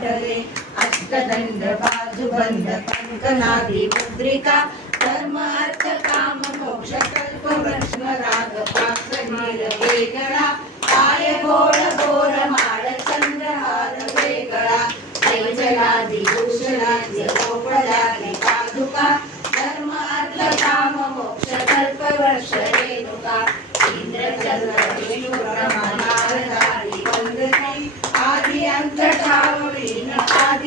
वाटले अष्टदंड बाजूबंद पंकनादी मुद्रिका धर्म अर्थ काम मोक्ष कल्प प्रश्न राग पात्र नीर वेगळा काय गोळ गोर माळ चंद्रहार वेगळा जलादी भूषणाची गोपळाली पादुका धर्म अर्थ काम मोक्ष कल्प वर्ष रेणुका इंद्रचंद्र विष्णू ब्रह्मा नारदारी वंदती आदि अंत ठावळीन आदि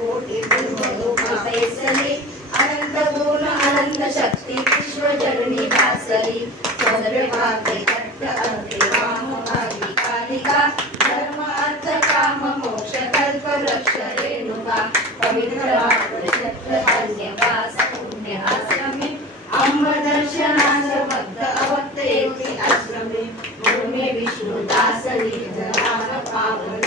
शक्ति विश्वजननी वासरी चंद्रभागे कट्ट अंते कालिका धर्म अर्थ काम मोक्ष कल्प रक्ष रेणुका पवित्र धन्यवास पुण्य अवक्त एवढी आश्रमे भूमी विष्णुदास पावन